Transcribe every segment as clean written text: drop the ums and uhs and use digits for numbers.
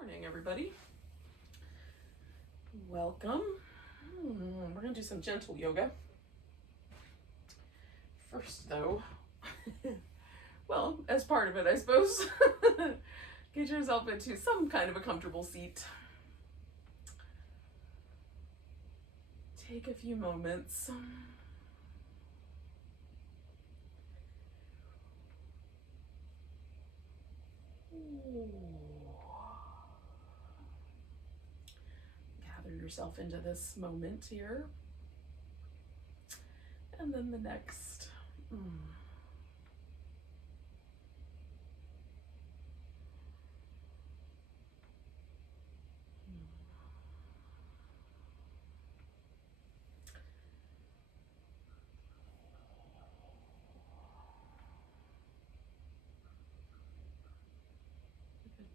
Morning, everybody. Welcome. We're going to do some gentle yoga. First, though, well, as part of it, I suppose, get yourself into some kind of a comfortable seat. Take a few moments. Gather yourself into this moment here. And then the next.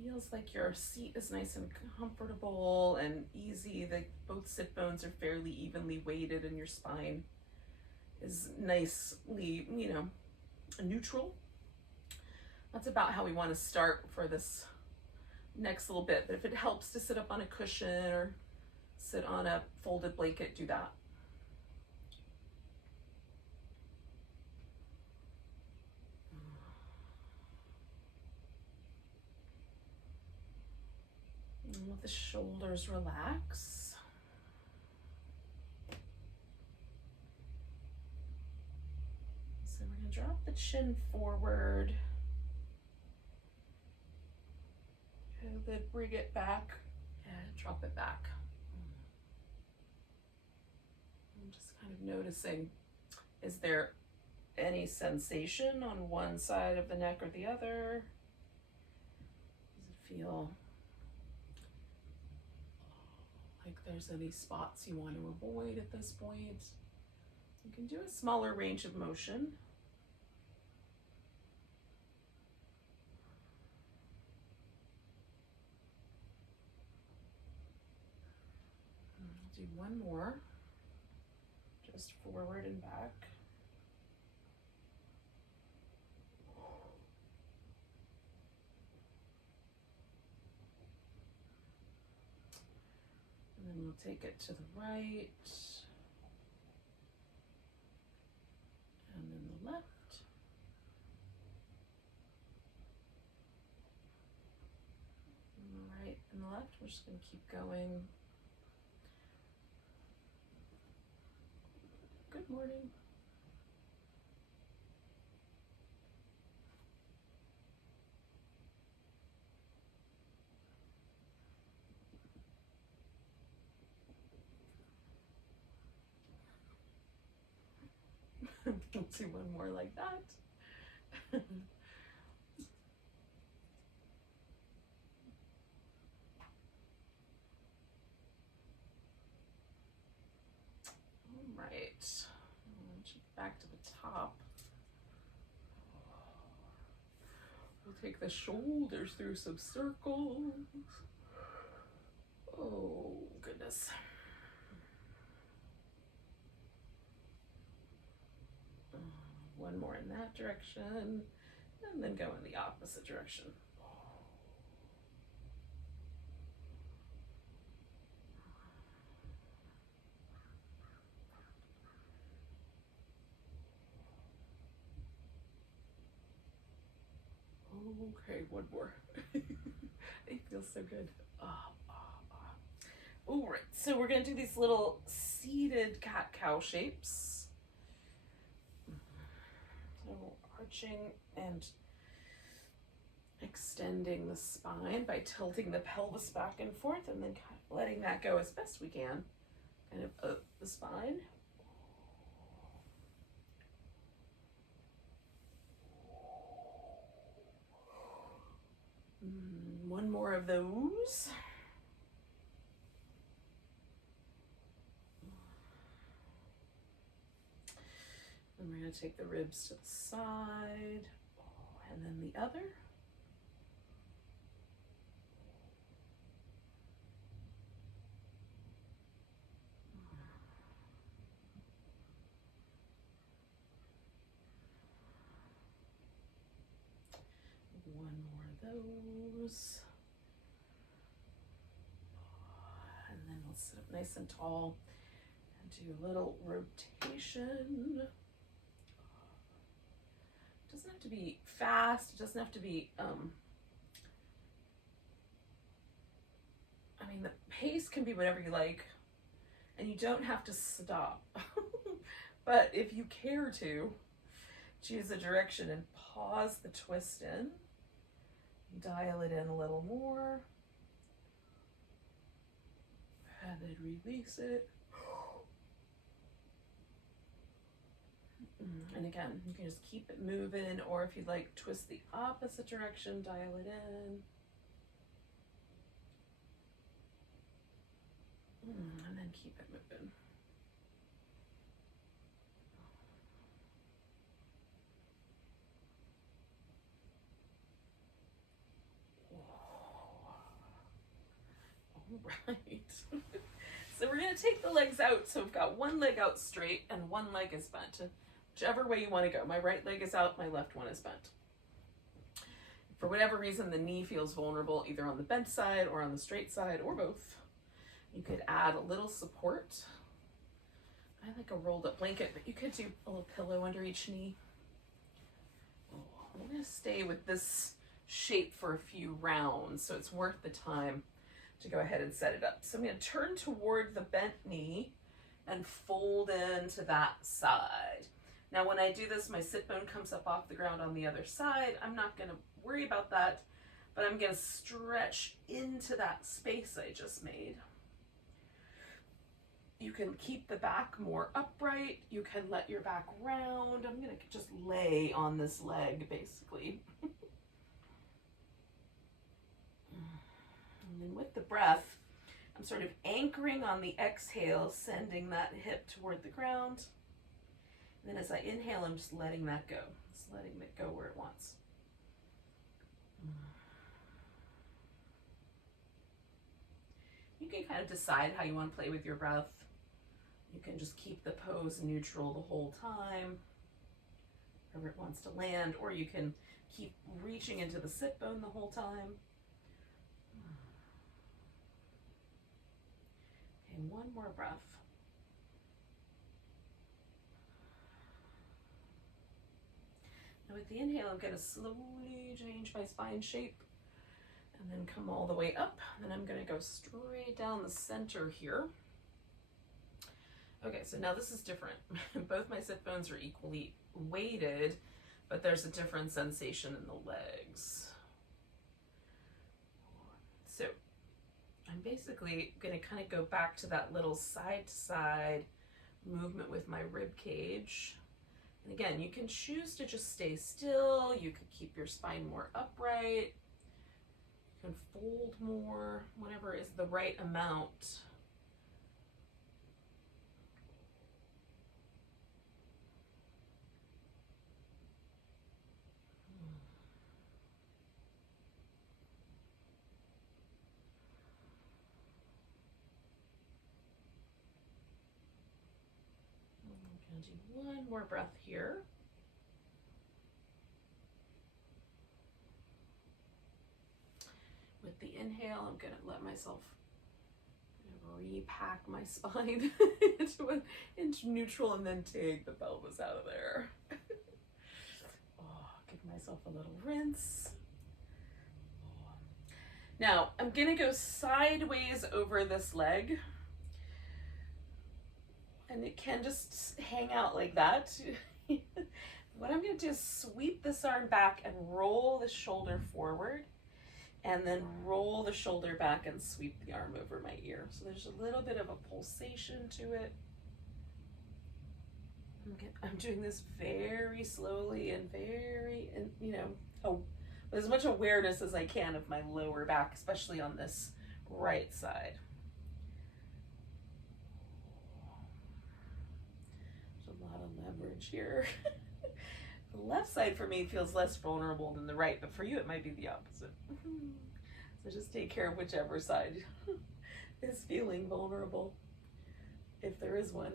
Feels like your seat is nice and comfortable and easy, that both sit bones are fairly evenly weighted and your spine is nicely, neutral. That's about how we want to start for this next little bit. But if it helps to sit up on a cushion or sit on a folded blanket, do that. And let the shoulders relax. So we're going to drop the chin forward. And then bring it back and drop it back. I'm just kind of noticing, is there any sensation on one side of the neck or the other? Does it feel like there's any spots you want to avoid at this point? You can do a smaller range of motion. I'll do one more, just forward and back. And then we'll take it to the right, and then the left. And the right and the left. We're just going to keep going. Good morning. We'll do one more like that. All right. Back to the top. We'll take the shoulders through some circles. Oh, goodness. One more in that direction, and then go in the opposite direction. Okay, one more. It feels so good. All right, so we're gonna do these little seated cat-cow shapes. So arching and extending the spine by tilting the pelvis back and forth, and then kind of letting that go as best we can. Kind of up the spine. One more of those. And we're going to take the ribs to the side, and then the other. One more of those. sit up nice and tall and do a little rotation. It doesn't have to be fast. It doesn't have to be, I mean, the pace can be whatever you like, and you don't have to stop. But if you care to, choose a direction and pause the twist in. Dial it in a little more. And then release it. And again, you can just keep it moving, or if you'd like, twist the opposite direction, dial it in. And then keep it moving. All right. So we're going to take the legs out. So we've got one leg out straight and one leg is bent. Whichever way you want to go. My right leg is out, my left one is bent. For whatever reason, the knee feels vulnerable either on the bent side or on the straight side or both. You could add a little support. I like a rolled up blanket, but you could do a little pillow under each knee. I'm going to stay with this shape for a few rounds, so it's worth the time to go ahead and set it up. So I'm going to turn toward the bent knee and fold into that side. Now when I do this, my sit bone comes up off the ground on the other side. I'm not going to worry about that, but I'm going to stretch into that space I just made. You can keep the back more upright. You can let your back round. I'm going to just lay on this leg, basically. And then with the breath, I'm sort of anchoring on the exhale, sending that hip toward the ground. And then as I inhale, I'm just letting that go. Just letting it go where it wants. You can kind of decide how you want to play with your breath. You can just keep the pose neutral the whole time, wherever it wants to land, or you can keep reaching into the sit bone the whole time. Okay, one more breath. Now with the inhale, I'm going to slowly change my spine shape and then come all the way up. And I'm going to go straight down the center here. Okay, so now this is different. Both my sit bones are equally weighted, but there's a different sensation in the legs. So I'm basically going to kind of go back to that little side-to-side movement with my rib cage. And again, you can choose to just stay still. You could keep your spine more upright. You can fold more, whatever is the right amount. I'm going to do one more breath here. With the inhale, I'm going to let myself repack my spine into neutral and then take the pelvis out of there. Give myself a little rinse. Now, I'm going to go sideways over this leg. And it can just hang out like that. What I'm going to do is sweep this arm back and roll the shoulder forward. And then roll the shoulder back and sweep the arm over my ear. So there's a little bit of a pulsation to it. I'm doing this very slowly and with as much awareness as I can of my lower back, especially on this right side. There's a lot of leverage here. The left side for me feels less vulnerable than the right, but for you it might be the opposite. So just take care of whichever side is feeling vulnerable, if there is one.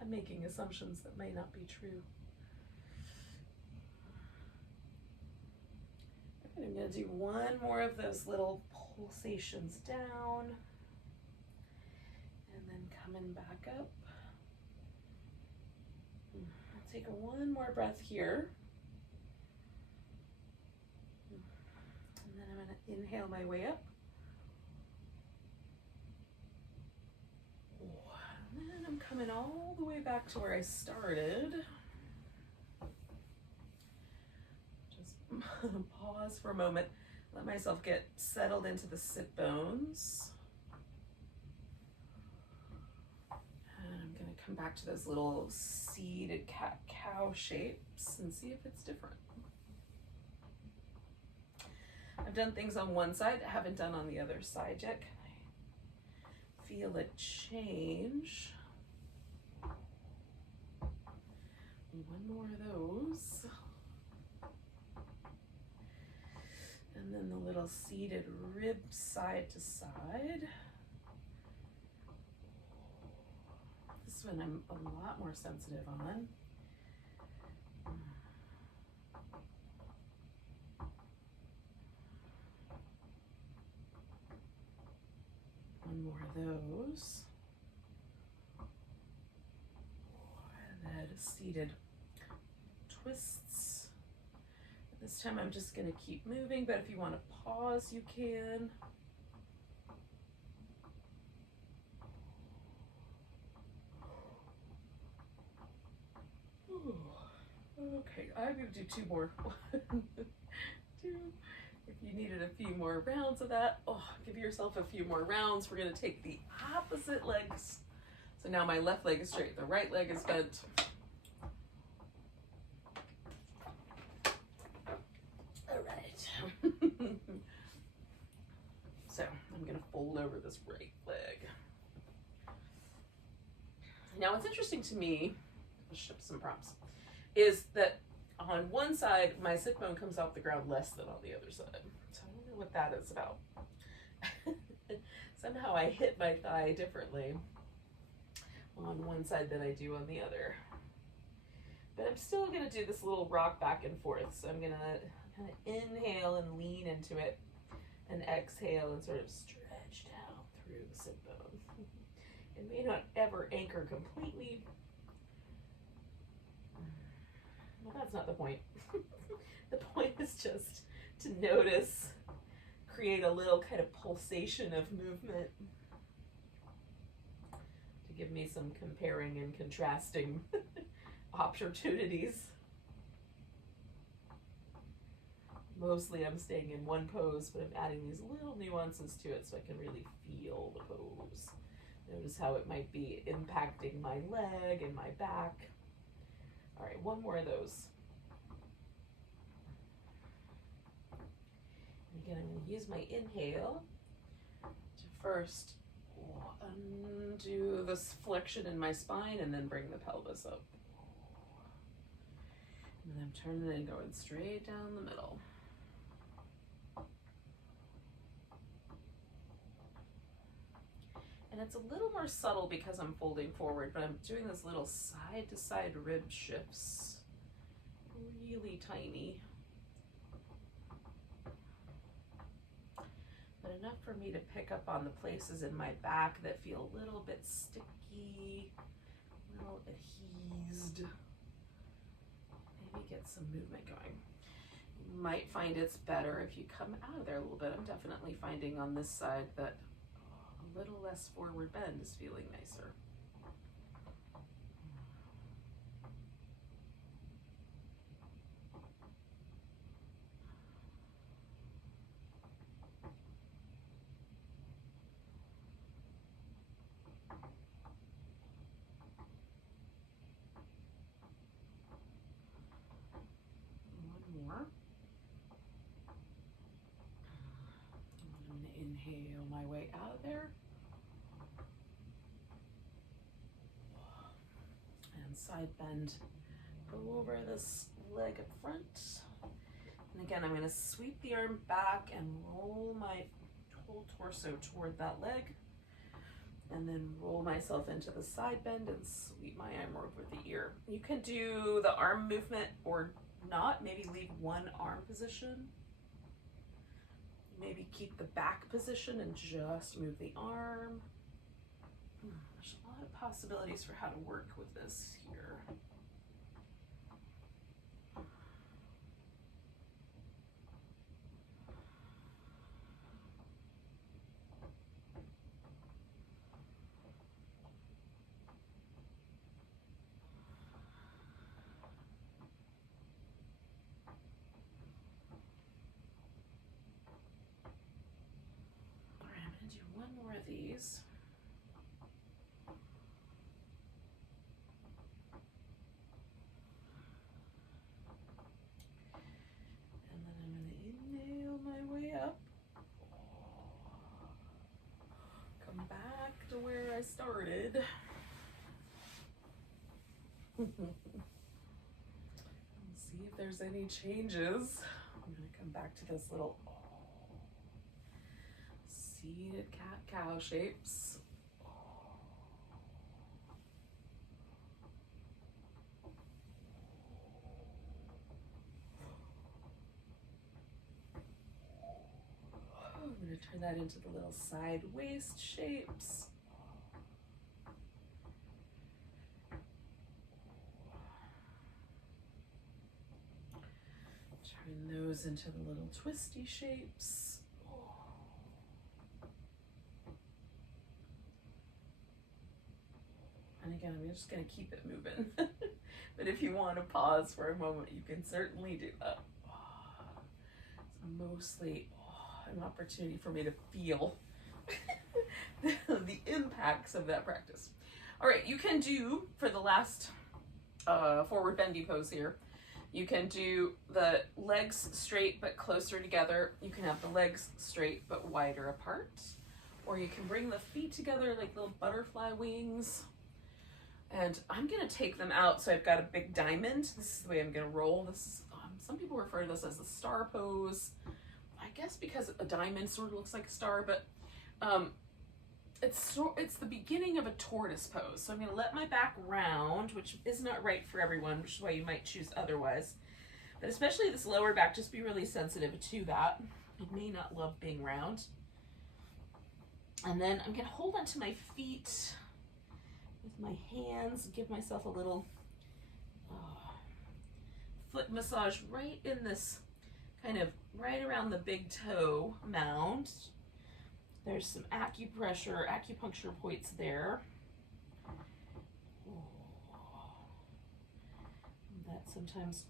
I'm making assumptions that may not be true. I'm going to do one more of those little pulsations down. coming back up. I'll take one more breath here. And then I'm going to inhale my way up. And then I'm coming all the way back to where I started. Just pause for a moment. Let myself get settled into the sit bones. And I'm going to come back to those little seated cat-cow shapes and see if it's different. I've done things on one side that I haven't done on the other side yet. Can I feel a change? One more of those. And then the little seated rib side to side. This one I'm a lot more sensitive on. One more of those. And then seated twists. This time I'm just going to keep moving, but if you want to pause, you can. Ooh. Okay, I'm going to do two more. Two. If you needed a few more rounds of that, give yourself a few more rounds. We're going to take the opposite legs. So now my left leg is straight, the right leg is bent. So I'm going to fold over this right leg. Now what's interesting to me, I'll show some props, is that on one side my sit bone comes off the ground less than on the other side. So I don't know what that is about. Somehow I hit my thigh differently on one side than I do on the other. But I'm still going to do this little rock back and forth. So I'm going to kind of inhale and lean into it, and exhale and sort of stretch down through the sit bone. It may not ever anchor completely. Well, that's not the point. The point is just to notice, create a little kind of pulsation of movement to give me some comparing and contrasting opportunities. Mostly I'm staying in one pose, but I'm adding these little nuances to it so I can really feel the pose. Notice how it might be impacting my leg and my back. All right, one more of those. And again, I'm going to use my inhale to first undo this flexion in my spine and then bring the pelvis up. And then I'm turning and going straight down the middle. And it's a little more subtle because I'm folding forward, but I'm doing this little side to side rib shifts. Really tiny. But enough for me to pick up on the places in my back that feel a little bit sticky, a little adhesed. Maybe get some movement going. You might find it's better if you come out of there a little bit. I'm definitely finding on this side that a little less forward bend is feeling nicer. One more. I'm going to inhale my way out of there. And side bend. Go over this leg up front. And again, I'm going to sweep the arm back and roll my whole torso toward that leg. And then roll myself into the side bend and sweep my arm over the ear. You can do the arm movement or not. Maybe leave one arm position. Maybe keep the back position and just move the arm. There's a lot of possibilities for how to work with this here. All right, I'm gonna do one more of these. To where I started. See if there's any changes. I'm going to come back to this little seated cat-cow shapes. I'm going to turn that into the little side waist shapes. Turn those into the little twisty shapes. And again, I'm just going to keep it moving. But if you want to pause for a moment, you can certainly do that. It's mostly an opportunity for me to feel the impacts of that practice. All right, you can do, for the last forward bendy pose here, you can do the legs straight but closer together. You can have the legs straight but wider apart. Or you can bring the feet together like little butterfly wings. And I'm gonna take them out so I've got a big diamond. This is the way I'm gonna roll. This is, some people refer to this as the star pose. I guess because a diamond sort of looks like a star, but it's the beginning of a tortoise pose. So I'm gonna let my back round, which is not right for everyone, which is why you might choose otherwise. But especially this lower back, just be really sensitive to that. You may not love being round. And then I'm gonna hold onto my feet with my hands, give myself a little foot massage right in this kind of right around the big toe mound. There's some acupuncture points there. That sometimes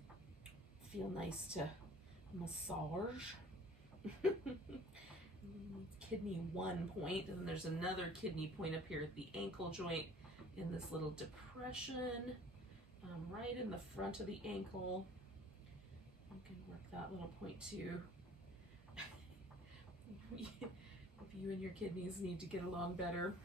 feel nice to massage. Kidney 1 point, and then there's another kidney point up here at the ankle joint in this little depression, right in the front of the ankle. You can work that little point too. If you and your kidneys need to get along better.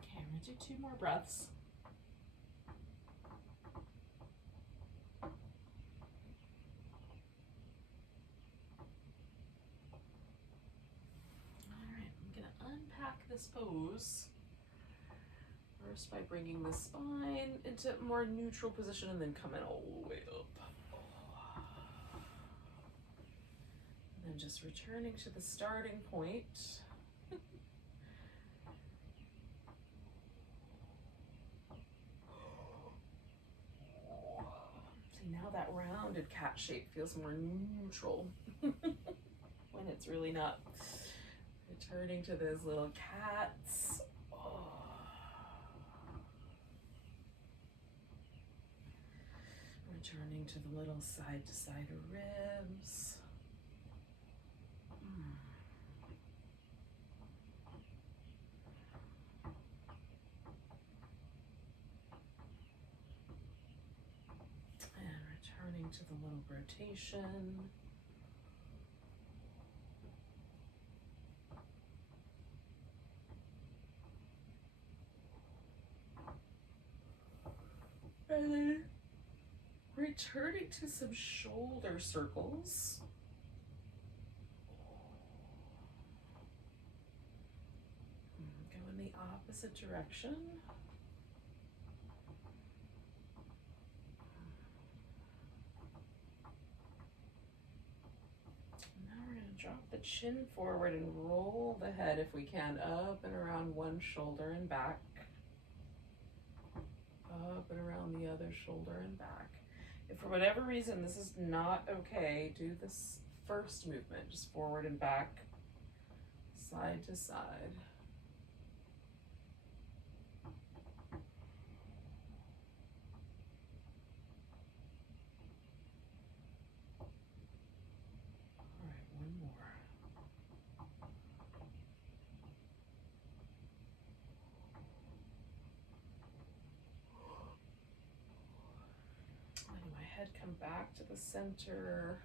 Okay, I'm gonna do 2 more breaths. This pose first by bringing the spine into a more neutral position and then coming all the way up. And then just returning to the starting point. See, now that rounded cat shape feels more neutral when it's really not. Returning to those little cats. Returning to the little side to side ribs. And returning to the little rotation. And then returning to some shoulder circles. opposite direction. Now we're going to drop the chin forward and roll the head, if we can, up and around one shoulder and back. Up and around the other shoulder and back. If for whatever reason this is not okay, do this first movement, just forward and back, side to side. All right, one more. Letting my head come back to the center.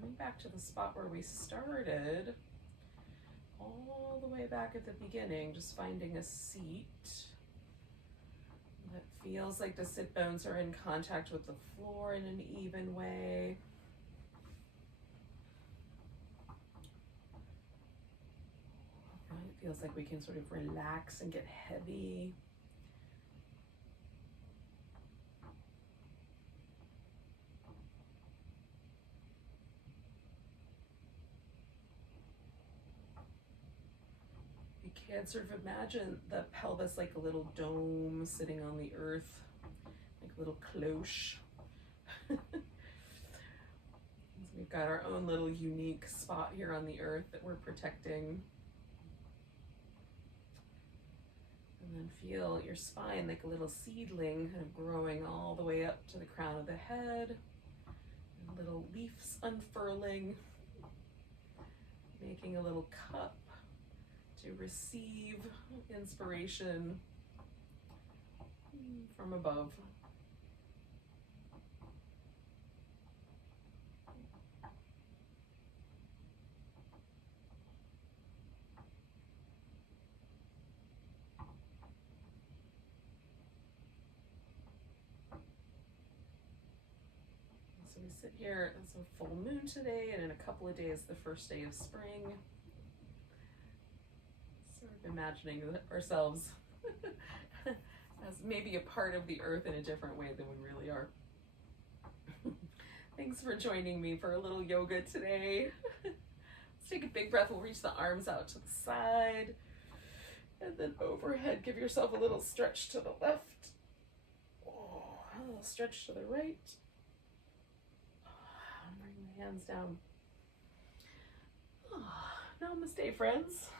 Coming back to the spot where we started, all the way back at the beginning, just finding a seat that feels like the sit bones are in contact with the floor in an even way. It feels like we can sort of relax and get heavy. You can sort of imagine the pelvis like a little dome sitting on the earth, like a little cloche. We've got our own little unique spot here on the earth that we're protecting. And then feel your spine like a little seedling kind of growing all the way up to the crown of the head. And little leaves unfurling, making a little cup to receive inspiration from above. So we sit here, it's a full moon today, and in a couple of days, the first day of spring. Sort of imagining ourselves as maybe a part of the earth in a different way than we really are. Thanks for joining me for a little yoga today. Let's take a big breath. We'll reach the arms out to the side. And then overhead, give yourself a little stretch to the left. Oh, a little stretch to the right. Bring the hands down. Oh, namaste, friends.